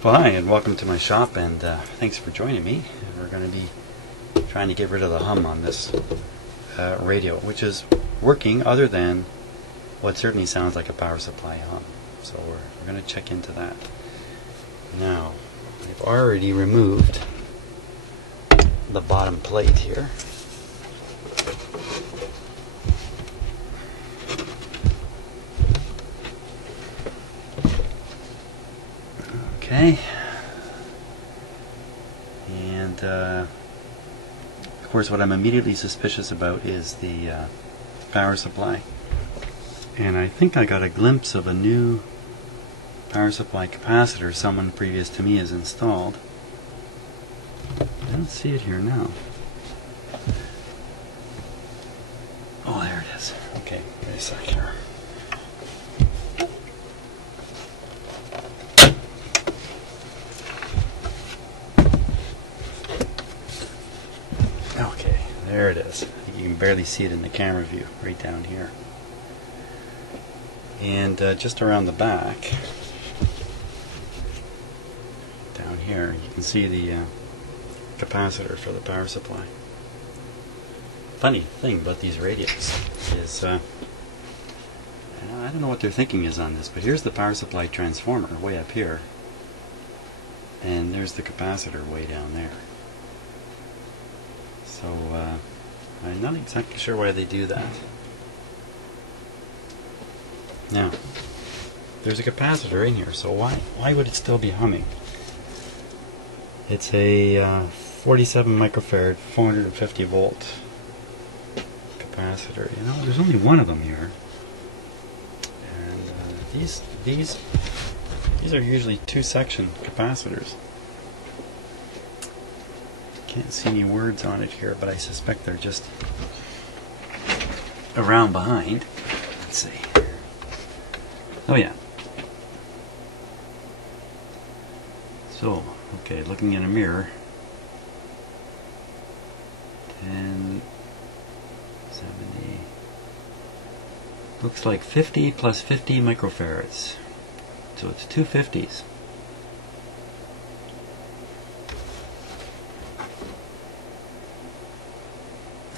Well, hi, and welcome to my shop, and thanks for joining me. We're going to be trying to get rid of the hum on this radio, which is working other than what certainly sounds like a power supply hum. So we're going to check into that. Now, I've already removed the bottom plate here. Okay, and of course what I'm immediately suspicious about is the power supply, and I think I got a glimpse of a new power supply capacitor someone previous to me has installed. I don't see it here now. Oh, there it is. Okay, wait a sec here. Okay, there it is. You can barely see it in the camera view, right down here. And just around the back, down here, you can see the capacitor for the power supply. Funny thing about these radios is, I don't know what their thinking is on this, but here's the power supply transformer way up here, and there's the capacitor way down there. So I'm not exactly sure why they do that. Now, there's a capacitor in here, so why would it still be humming? It's a 47 microfarad, 450 volt capacitor. You know, there's only one of them here, and these are usually two-section capacitors. Can't see any words on it here, but I suspect they're just around behind. Let's see. Oh yeah. So, okay, looking in a mirror. 10, 70. Looks like 50 plus 50 microfarads. So it's two 50s.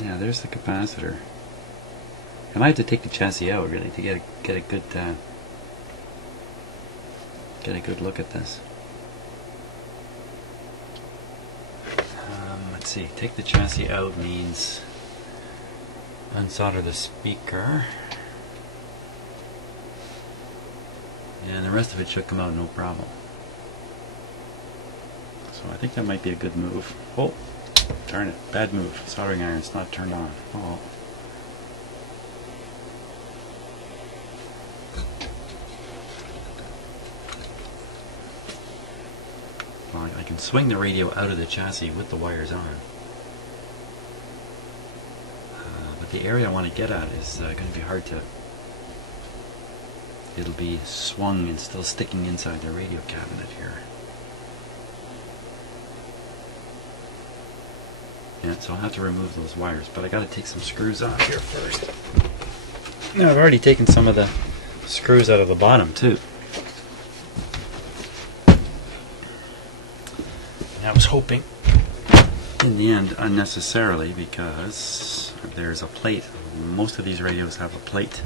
Yeah, there's the capacitor. I might have to take the chassis out really to get a good look at this. Let's see. Take the chassis out means unsolder the speaker, and the rest of it should come out no problem. So I think that might be a good move. Oh, darn it! Bad move. Soldering iron's not turned on. Oh. Well, I can swing the radio out of the chassis with the wires on. But the area I want to get at is going to be hard to... It'll be swung and still sticking inside the radio cabinet here. Yeah, so I'll have to remove those wires, but I got to take some screws off here first. Now, I've already taken some of the screws out of the bottom too. I was hoping, in the end, unnecessarily, because there's a plate. Most of these radios have a plate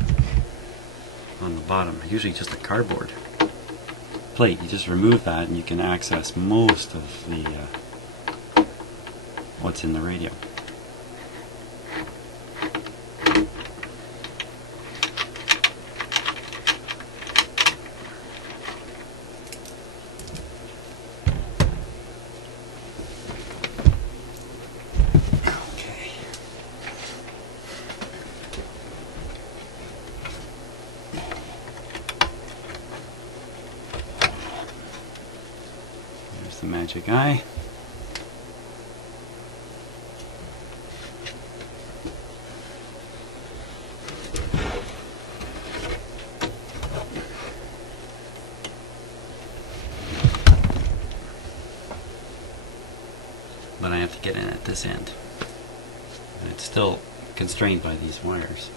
on the bottom, usually just a cardboard plate. You just remove that and you can access most of the what's in the radio. There's the magic eye. But I have to get in at this end. And it's still constrained by these wires.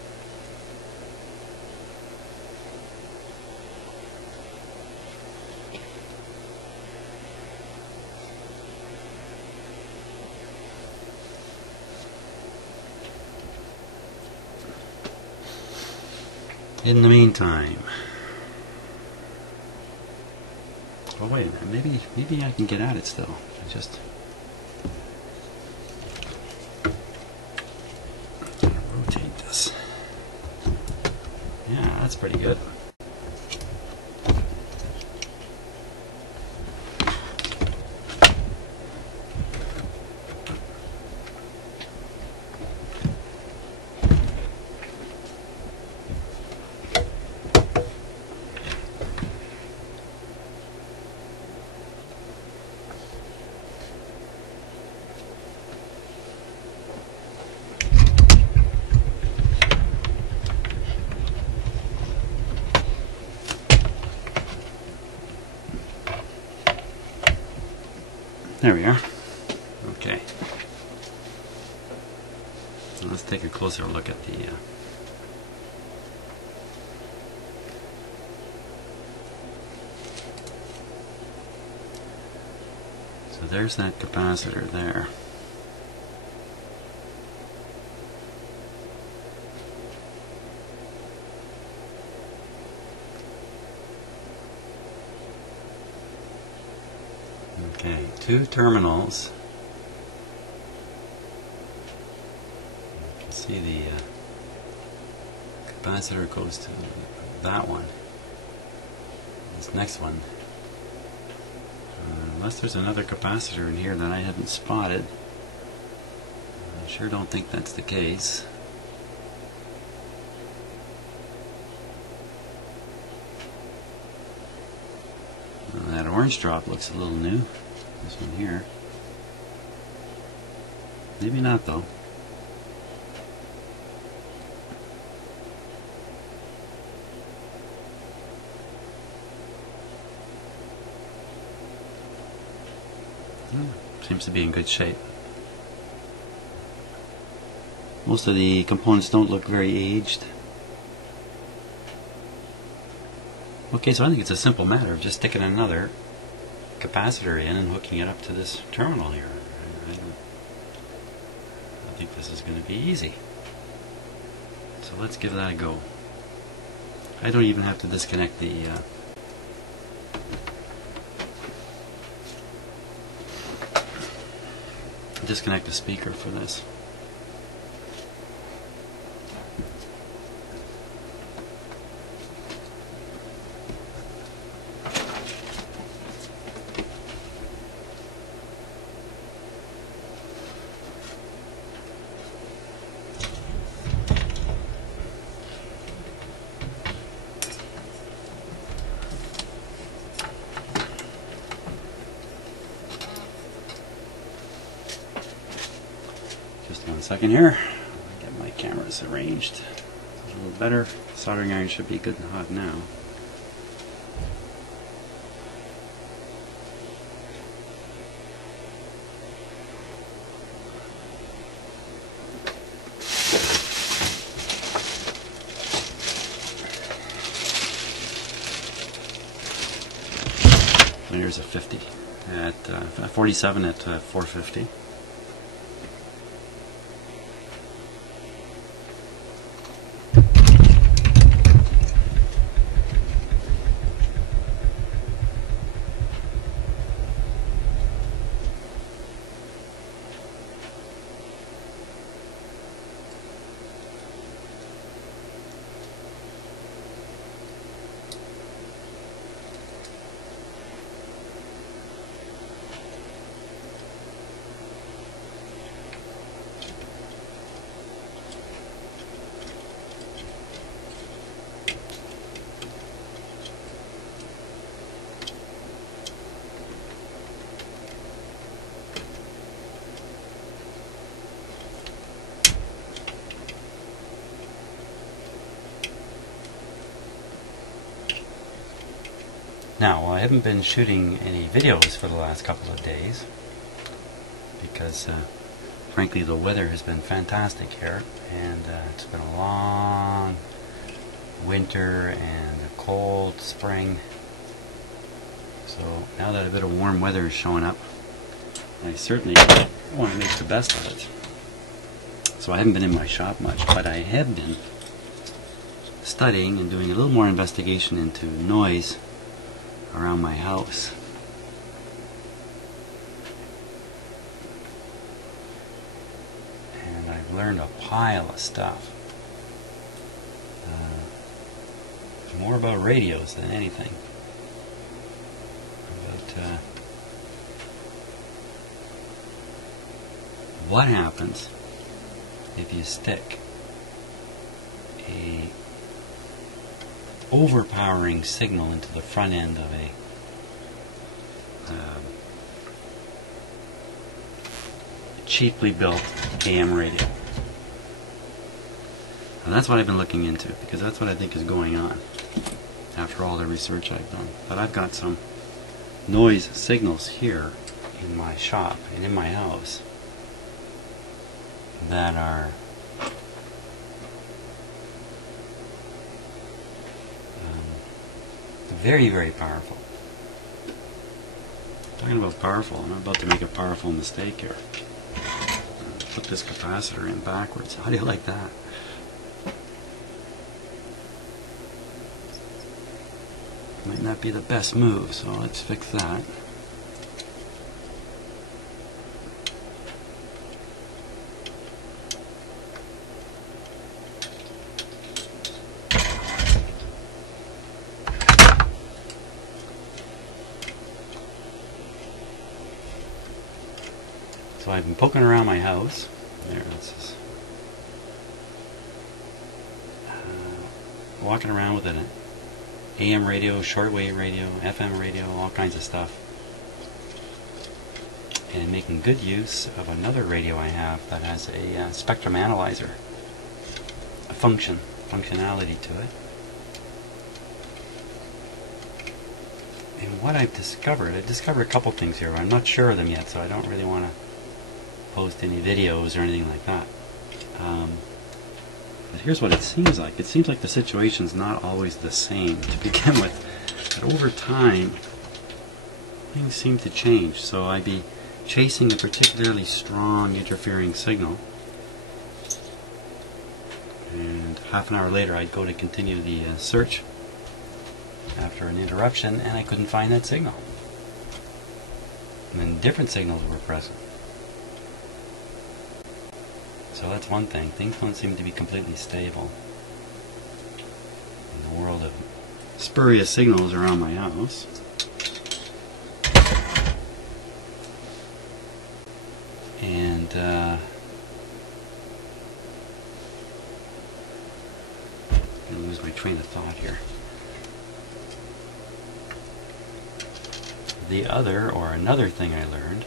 In the meantime, oh wait a minute, maybe I can get at it still. I just rotate this. Yeah, that's pretty good. There we are. Okay. Let's take a closer look at the so there's that capacitor there. Okay, two terminals. You can see the capacitor goes to that one. This next one. Unless there's another capacitor in here that I haven't spotted. I sure don't think that's the case. That orange drop looks a little new. This one here. Maybe not though. Seems to be in good shape. Most of the components don't look very aged. Okay, so I think it's a simple matter of just sticking another capacitor in and hooking it up to this terminal here. I think this is going to be easy. So let's give that a go. I don't even have to disconnect the speaker for this. Just 1 second here. Get my cameras arranged a little better. Soldering iron should be good and hot now. And here's a 50 at 47 at 450. Now, I haven't been shooting any videos for the last couple of days because, frankly, the weather has been fantastic here, and it's been a long winter and a cold spring. So now that a bit of warm weather is showing up, I certainly want to make the best of it. So I haven't been in my shop much, but I have been studying and doing a little more investigation into noise around my house. And I've learned a pile of stuff. More about radios than anything. But what happens if you stick a overpowering signal into the front end of a cheaply built AM radio? And that's what I've been looking into, because that's what I think is going on after all the research I've done. But I've got some noise signals here in my shop and in my house that are very, very powerful. Talking about powerful, I'm about to make a powerful mistake here. Put this capacitor in backwards. How do you like that? Might not be the best move, so let's fix that. So I've been poking around my house. There, this is walking around with an AM radio, shortwave radio, FM radio, all kinds of stuff, and making good use of another radio I have that has a spectrum analyzer, a functionality to it. And what I've discovered a couple things here. I'm not sure of them yet, so I don't really want to post any videos or anything like that. But here's what it seems like. It seems like the situation's not always the same to begin with. But over time, things seem to change. So I'd be chasing a particularly strong interfering signal, and half an hour later I'd go to continue the search after an interruption, and I couldn't find that signal. And then different signals were present. So that's one thing. Things don't seem to be completely stable in the world of spurious signals around my house. And I'm going to lose my train of thought here. The other, or another thing I learned,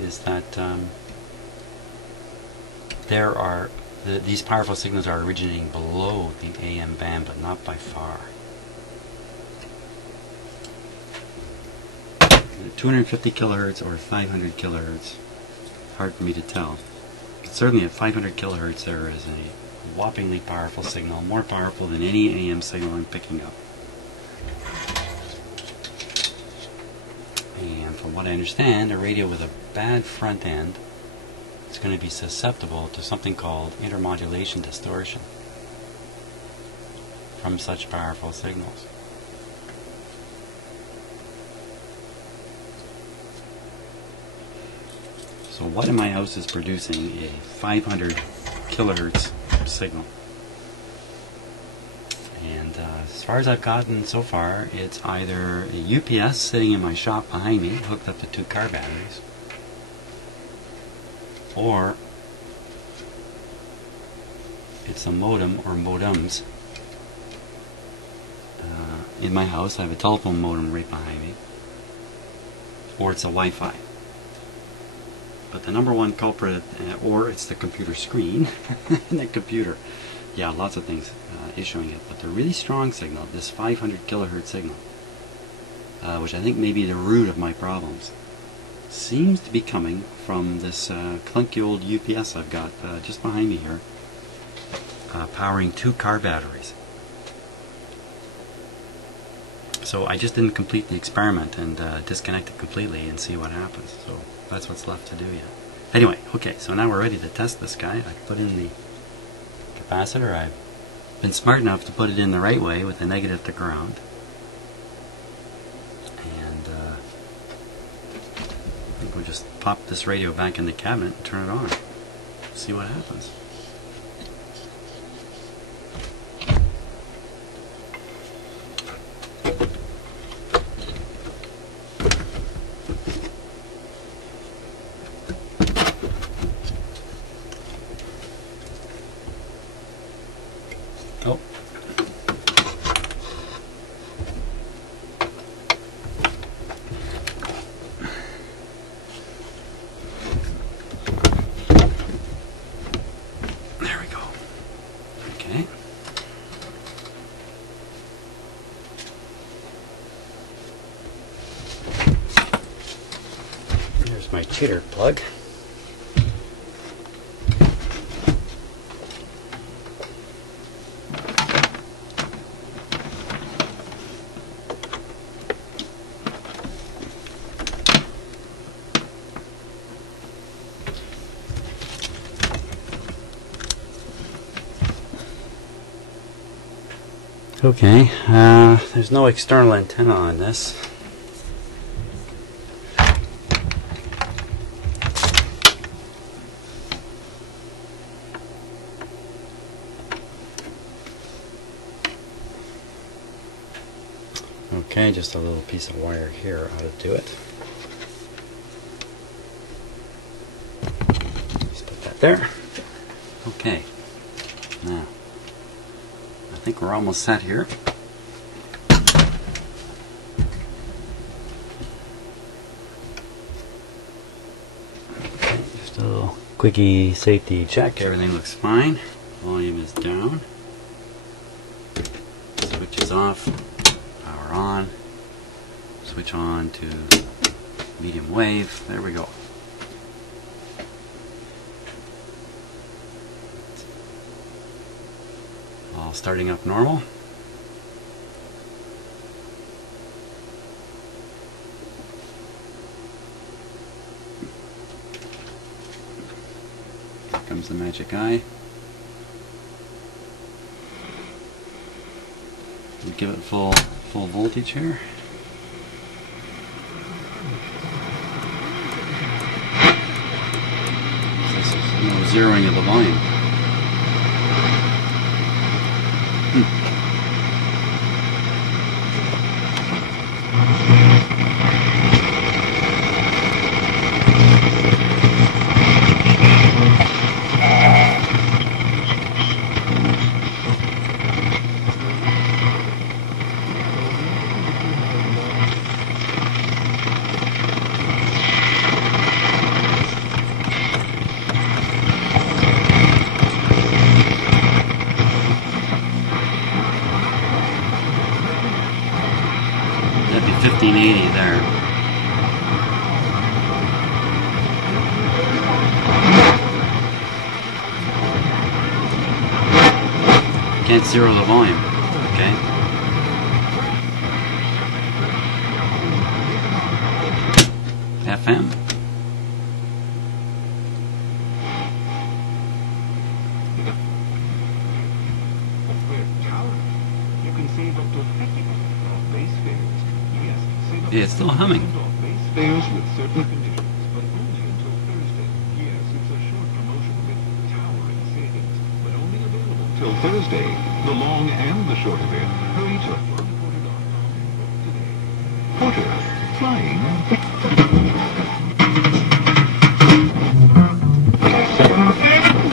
is that these powerful signals are originating below the AM band, but not by far. 250 kilohertz or 500 kilohertz, hard for me to tell. But certainly at 500 kilohertz there is a whoppingly powerful signal, more powerful than any AM signal I'm picking up. And from what I understand, a radio with a bad front end is going to be susceptible to something called intermodulation distortion from such powerful signals. So what in my house is producing a 500 kilohertz signal? And as far as I've gotten so far, it's either a UPS sitting in my shop behind me, hooked up to 2 car batteries, or it's a modem or modems. In my house, I have a telephone modem right behind me, or it's a Wi-Fi. But the number one culprit, or it's the computer screen, and the computer. Yeah, lots of things issuing it, but the really strong signal, this 500 kilohertz signal, which I think may be the root of my problems, seems to be coming from this clunky old UPS I've got just behind me here, powering 2 car batteries. So I just didn't complete the experiment and disconnect it completely and see what happens. So that's what's left to do yet. Anyway, okay, so now we're ready to test this guy. I put in the capacitor. I've been smart enough to put it in the right way with the negative to ground. And I think we'll just pop this radio back in the cabinet and turn it on. See what happens. Oh. There we go. Okay. Here's my cheater plug. Okay, there's no external antenna on this. Okay, just a little piece of wire here ought to do it. Just put that there. Okay, now I think we're almost set here. Okay, just a little quickie safety check. Everything looks fine. Volume is down. Switch is off. Power on. Switch on to medium wave. There we go. All starting up normal. Here comes the magic eye. We'll give it full voltage here. This is no zeroing of the volume. That'd be 1580 there. Can't zero the volume. Okay. FM. Yeah, it's still humming. Fails with certain conditions, but only until Thursday. Yes, it's a short promotion with towering savings, but only available till Thursday. The long and the short of it. Hurry to Porter, flying.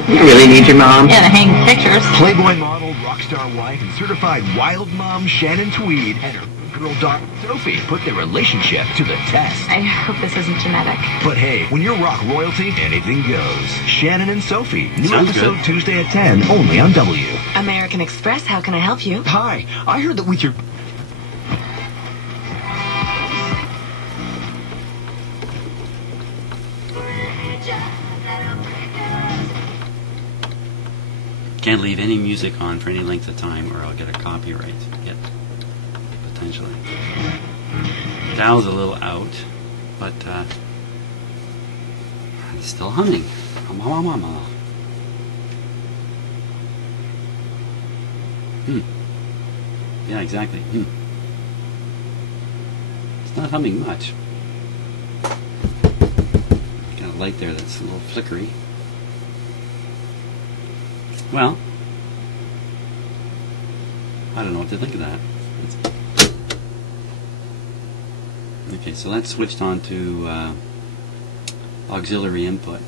You really need your mom? Yeah, to hang pictures. Playboy model, rock star wife, and certified wild mom Shannon Tweed and her girl daughter Sophie put their relationship to the test. I hope this isn't genetic. But hey, when you're rock royalty, anything goes. Shannon and Sophie, new Sounds episode good. Tuesday at 10, only on W. American Express, how can I help you? Hi, I heard that with your... Can't leave any music on for any length of time or I'll get a copyright hit, potentially. Dial's a little out, but It's still humming. Hum, hum, hum, hum. Yeah, exactly. It's not humming much. Got a light there that's a little flickery. Well, I don't know what to think of that. Okay, so that's switched on to auxiliary input.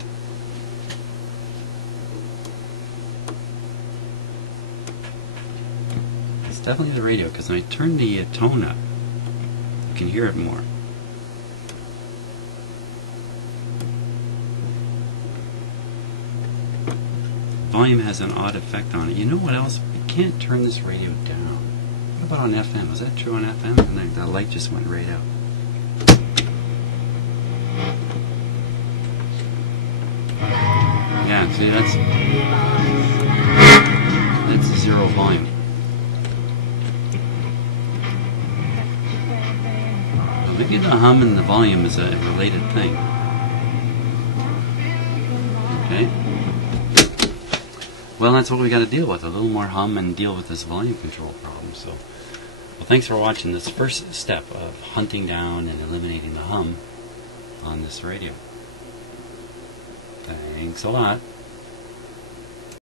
It's definitely the radio, because when I turn the tone up, you can hear it more. Volume has an odd effect on it. You know what else? I can't turn this radio down. What about on FM? Was that true on FM? And then that light just went right out. Yeah, see, that's zero volume. Well, maybe the hum and the volume is a related thing. Okay. Well, that's what we got to deal with. A little more hum and deal with this volume control problem. So, well, thanks for watching this first step of hunting down and eliminating the hum on this radio. Thanks a lot.